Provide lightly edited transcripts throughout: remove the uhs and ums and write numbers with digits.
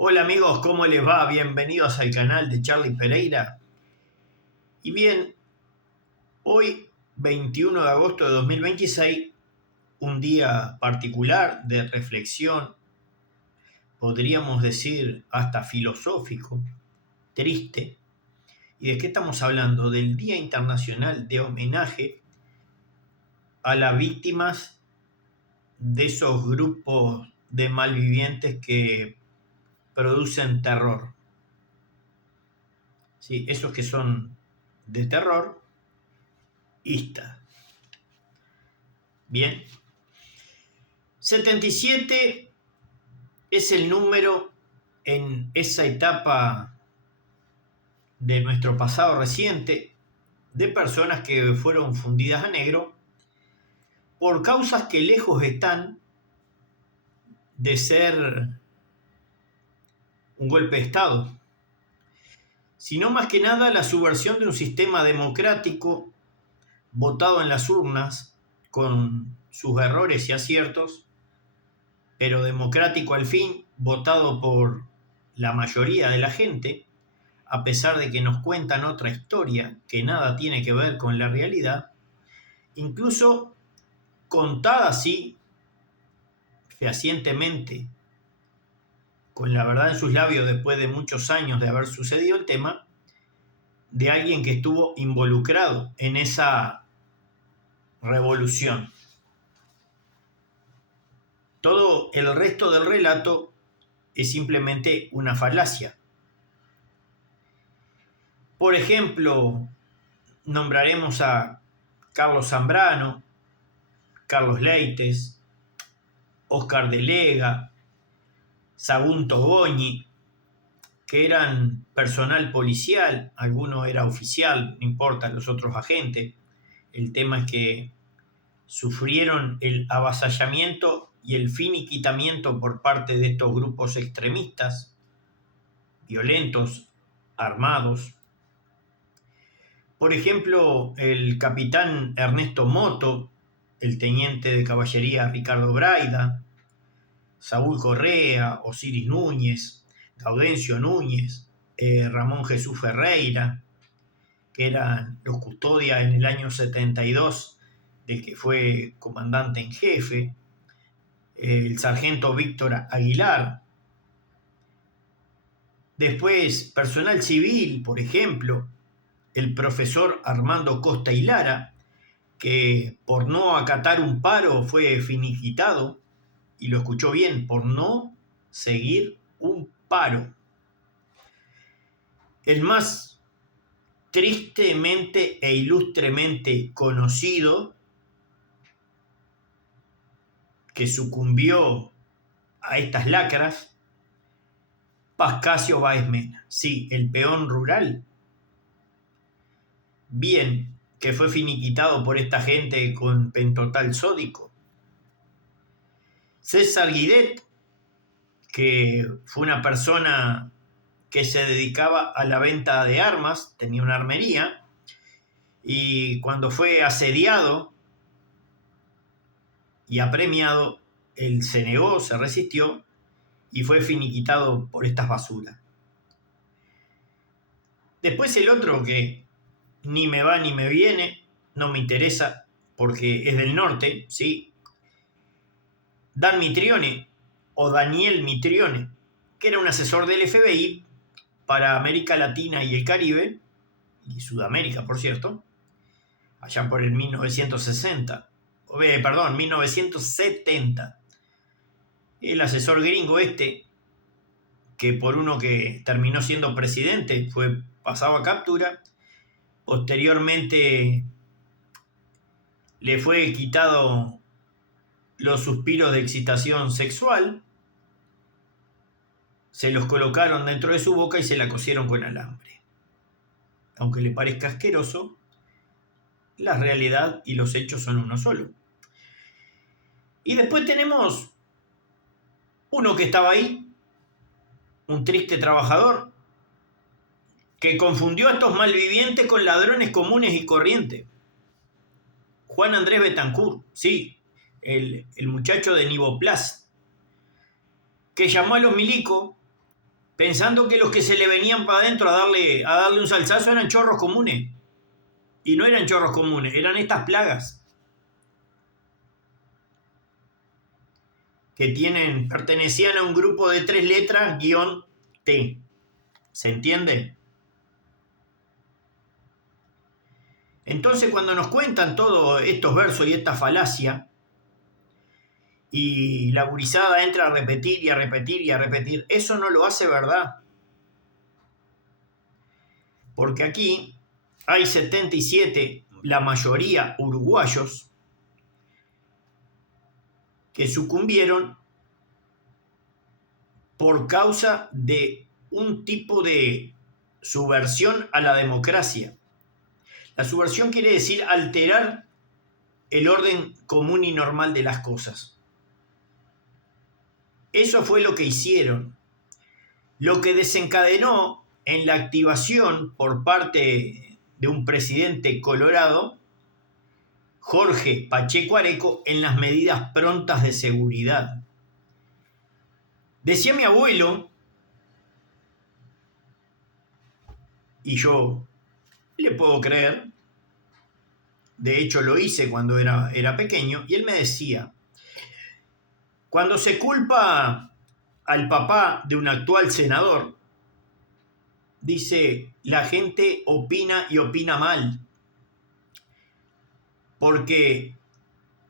Hola amigos, ¿cómo les va? Bienvenidos al canal de Charlie Pereira. Y bien, hoy 21 de agosto de 2026, un día particular de reflexión, podríamos decir hasta filosófico, triste. ¿Y de qué estamos hablando? Del Día Internacional de Homenaje a las víctimas de esos grupos de malvivientes que producen terror. Sí, esos que son de terror. Bien, 77 es el número en esa etapa de nuestro pasado reciente de personas que fueron fundidas a negro por causas que lejos están de ser un golpe de Estado, sino más que nada la subversión de un sistema democrático votado en las urnas con sus errores y aciertos, pero democrático al fin, votado por la mayoría de la gente, a pesar de que nos cuentan otra historia que nada tiene que ver con la realidad, incluso contada así, fehacientemente, con la verdad en sus labios después de muchos años de haber sucedido el tema, de alguien que estuvo involucrado en esa revolución. Todo el resto del relato es simplemente una falacia. Por ejemplo, nombraremos a Carlos Zambrano, Carlos Leites, Oscar de Lega, Sagunto Goñi, que eran personal policial, alguno era oficial, no importa, los otros agentes. El tema es que sufrieron el avasallamiento y el finiquitamiento por parte de estos grupos extremistas, violentos, armados. Por ejemplo, el capitán Ernesto Moto, el teniente de caballería Ricardo Braida, Saúl Correa, Osiris Núñez, Gaudencio Núñez, Ramón Jesús Ferreira, que eran los custodias en el año 72 del que fue comandante en jefe, el sargento Víctor Aguilar. Después, personal civil, por ejemplo, el profesor Armando Costa y Lara, que por no acatar un paro fue finiquitado, y lo escuchó bien, por no seguir un paro. El más tristemente e ilustremente conocido, que sucumbió a estas lacras, Pascasio Báez Mena, sí, el peón rural. Bien, que fue finiquitado por esta gente con pentotal sódico. César Guidet, que fue una persona que se dedicaba a la venta de armas, tenía una armería, y cuando fue asediado y apremiado, él se negó, se resistió y fue finiquitado por estas basuras. Después el otro que ni me va ni me viene, no me interesa porque es del norte, ¿sí? Dan Mitrione, o Daniel Mitrione, que era un asesor del FBI para América Latina y el Caribe, y Sudamérica, por cierto, allá por el 1960, 1970. El asesor gringo que por uno que terminó siendo presidente fue pasado a captura, posteriormente le fue quitado los suspiros de excitación sexual, se los colocaron dentro de su boca y se la cosieron con alambre. Aunque le parezca asqueroso, la realidad y los hechos son uno solo. Y después tenemos uno que estaba ahí, un triste trabajador, que confundió a estos malvivientes con ladrones comunes y corrientes. Juan Andrés Betancourt, sí, el muchacho de Nivoplas, que llamó a los milicos pensando que los que se le venían para adentro a darle un salsazo eran chorros comunes. Y no eran chorros comunes, eran estas plagas que pertenecían a un grupo de 3 letras guión T. ¿Se entiende? Entonces, cuando nos cuentan todos estos versos y esta falacia, y la gurizada entra a repetir y a repetir y a repetir, eso no lo hace verdad. Porque aquí hay 77, la mayoría uruguayos, que sucumbieron por causa de un tipo de subversión a la democracia. La subversión quiere decir alterar el orden común y normal de las cosas. Eso fue lo que hicieron. Lo que desencadenó en la activación por parte de un presidente colorado, Jorge Pacheco Areco, en las medidas prontas de seguridad. Decía mi abuelo, y yo le puedo creer, de hecho lo hice cuando era pequeño, y él me decía, cuando se culpa al papá de un actual senador, dice, la gente opina y opina mal, porque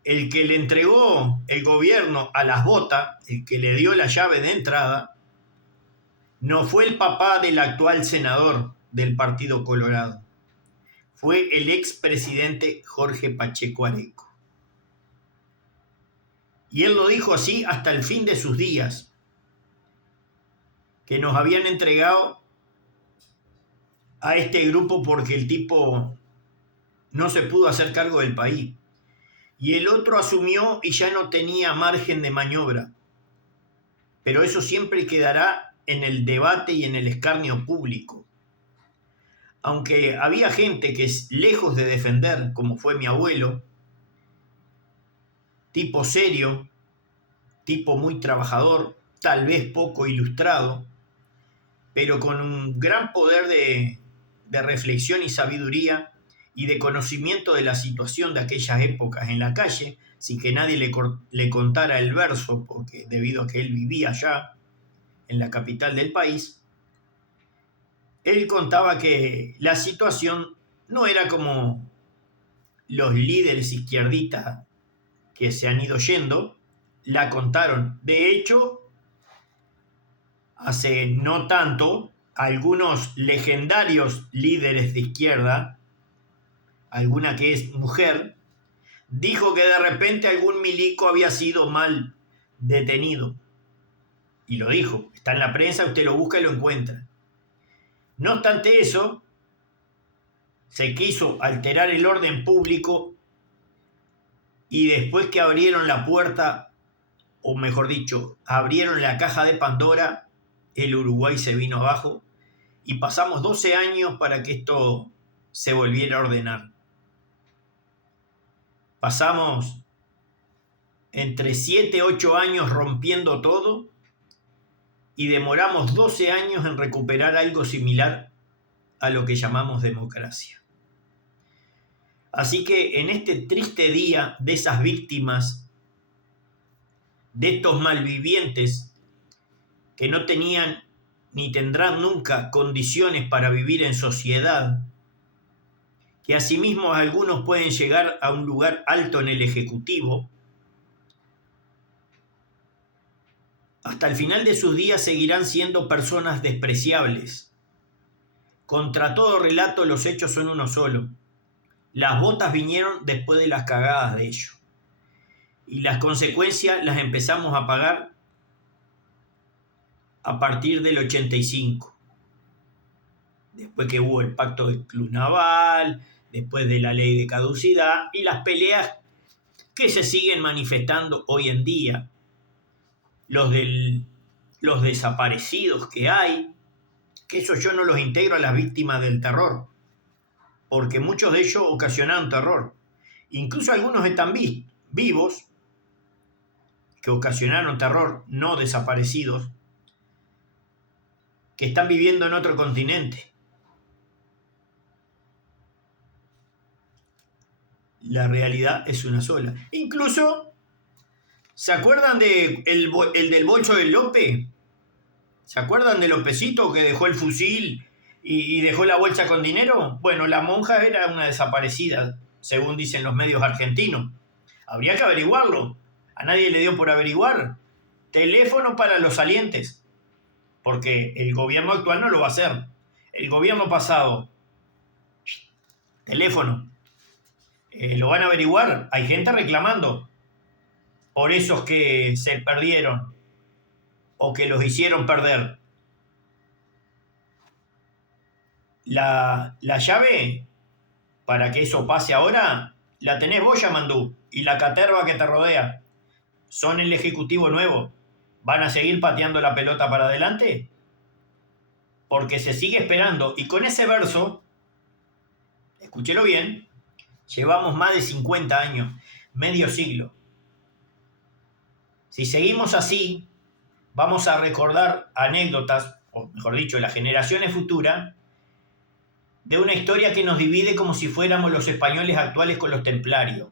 el que le entregó el gobierno a las botas, el que le dio la llave de entrada, no fue el papá del actual senador del Partido Colorado, fue el expresidente Jorge Pacheco Areco. Y él lo dijo así hasta el fin de sus días, que nos habían entregado a este grupo porque el tipo no se pudo hacer cargo del país. Y el otro asumió y ya no tenía margen de maniobra. Pero eso siempre quedará en el debate y en el escarnio público. Aunque había gente que, lejos de defender, como fue mi abuelo, tipo serio, tipo muy trabajador, tal vez poco ilustrado, pero con un gran poder de reflexión y sabiduría y de conocimiento de la situación de aquellas épocas en la calle, sin que nadie le contara el verso, porque debido a que él vivía allá, en la capital del país, él contaba que la situación no era como los líderes izquierdistas que se han ido yendo, la contaron. De hecho, hace no tanto, algunos legendarios líderes de izquierda, alguna que es mujer, dijo que de repente algún milico había sido mal detenido. Y lo dijo, está en la prensa, usted lo busca y lo encuentra. No obstante eso, se quiso alterar el orden público y después que abrieron la puerta, o mejor dicho, abrieron la caja de Pandora, el Uruguay se vino abajo y pasamos 12 años para que esto se volviera a ordenar. Pasamos entre 7 y 8 años rompiendo todo y demoramos 12 años en recuperar algo similar a lo que llamamos democracia. Así que en este triste día de esas víctimas, de estos malvivientes que no tenían ni tendrán nunca condiciones para vivir en sociedad, que asimismo algunos pueden llegar a un lugar alto en el Ejecutivo, hasta el final de sus días seguirán siendo personas despreciables. Contra todo relato, los hechos son uno solo. Las botas vinieron después de las cagadas de ellos. Y las consecuencias las empezamos a pagar a partir del 85. Después que hubo el pacto del Club Naval, después de la ley de caducidad y las peleas que se siguen manifestando hoy en día. Los desaparecidos que hay, que eso yo no los integro a las víctimas del terror, porque muchos de ellos ocasionaron terror. Incluso algunos están vivos, que ocasionaron terror, no desaparecidos. que están viviendo en otro continente. La realidad es una sola. Incluso, ¿se acuerdan de el del Bolso de López? ¿Se acuerdan de Lópezito que dejó el fusil y dejó la bolsa con dinero? Bueno, la monja era una desaparecida, según dicen los medios argentinos. Habría que averiguarlo. A nadie le dio por averiguar. Teléfono para los salientes. Porque el gobierno actual no lo va a hacer. El gobierno pasado, teléfono. ¿Lo van a averiguar? Hay gente reclamando por esos que se perdieron o que los hicieron perder. La llave para que eso pase ahora la tenés vos, Yamandú, y la caterva que te rodea. Son el ejecutivo nuevo. ¿Van a seguir pateando la pelota para adelante? Porque se sigue esperando. Y con ese verso, escúchelo bien, llevamos más de 50 años, medio siglo. Si seguimos así, vamos a recordar anécdotas, o mejor dicho, las generaciones futuras, de una historia que nos divide como si fuéramos los españoles actuales con los templarios.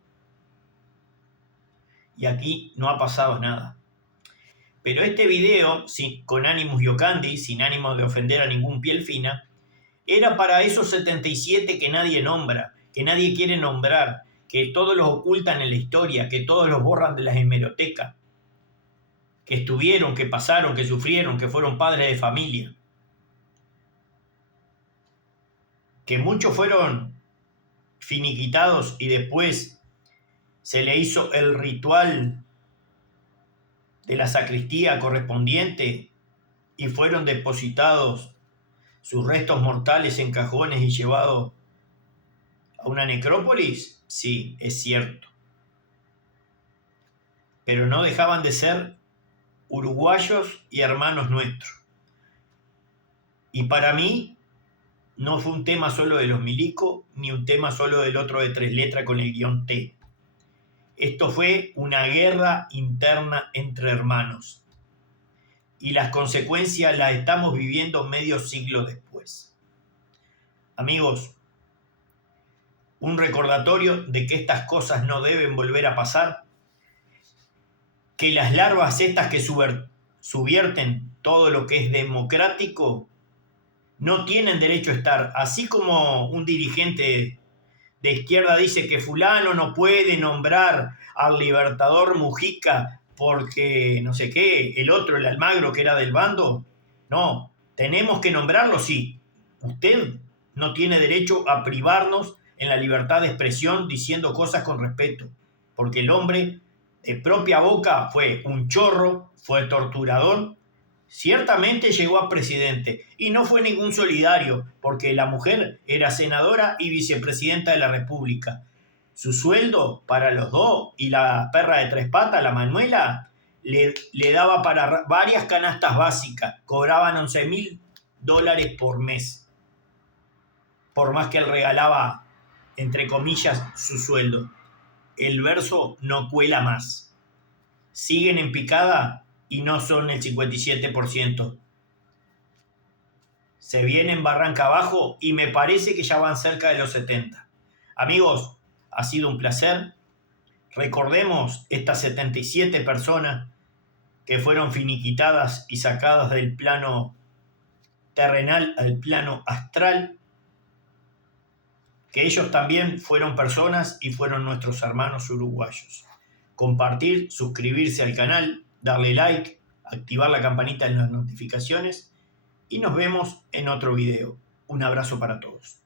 Y aquí no ha pasado nada. Pero este video, con ánimos Yocandi, sin ánimo de ofender a ningún piel fina, era para esos 77 que nadie nombra, que nadie quiere nombrar, que todos los ocultan en la historia, que todos los borran de las hemerotecas, que estuvieron, que pasaron, que sufrieron, que fueron padres de familia. Que muchos fueron finiquitados y después se le hizo el ritual de la sacristía correspondiente y fueron depositados sus restos mortales en cajones y llevados a una necrópolis. Sí, es cierto. Pero no dejaban de ser uruguayos y hermanos nuestros. Y para mí no fue un tema solo de los milicos, ni un tema solo del otro de 3 letras con el guión T. Esto fue una guerra interna entre hermanos. Y las consecuencias las estamos viviendo medio siglo después. Amigos, un recordatorio de que estas cosas no deben volver a pasar, que las larvas estas que subvierten todo lo que es democrático no tienen derecho a estar. Así como un dirigente de izquierda dice que fulano no puede nombrar al Libertador Mujica porque no sé qué, el otro, el Almagro, que era del bando. No, tenemos que nombrarlo, sí. Usted no tiene derecho a privarnos en la libertad de expresión diciendo cosas con respeto, porque el hombre de propia boca fue un chorro, fue torturador, ciertamente llegó a presidente y no fue ningún solidario, porque la mujer era senadora y vicepresidenta de la República. Su sueldo para los dos y la perra de 3 patas, la Manuela, le daba para varias canastas básicas. Cobraban $11,000 por mes, por más que él regalaba, entre comillas, su sueldo. El verso no cuela más. Siguen en picada y no son el 57%. Se vienen barranca abajo y me parece que ya van cerca de los 70%. Amigos, ha sido un placer. Recordemos estas 77 personas que fueron finiquitadas y sacadas del plano terrenal al plano astral, que ellos también fueron personas y fueron nuestros hermanos uruguayos. Compartir, suscribirse al canal, darle like, activar la campanita en las notificaciones y nos vemos en otro video. Un abrazo para todos.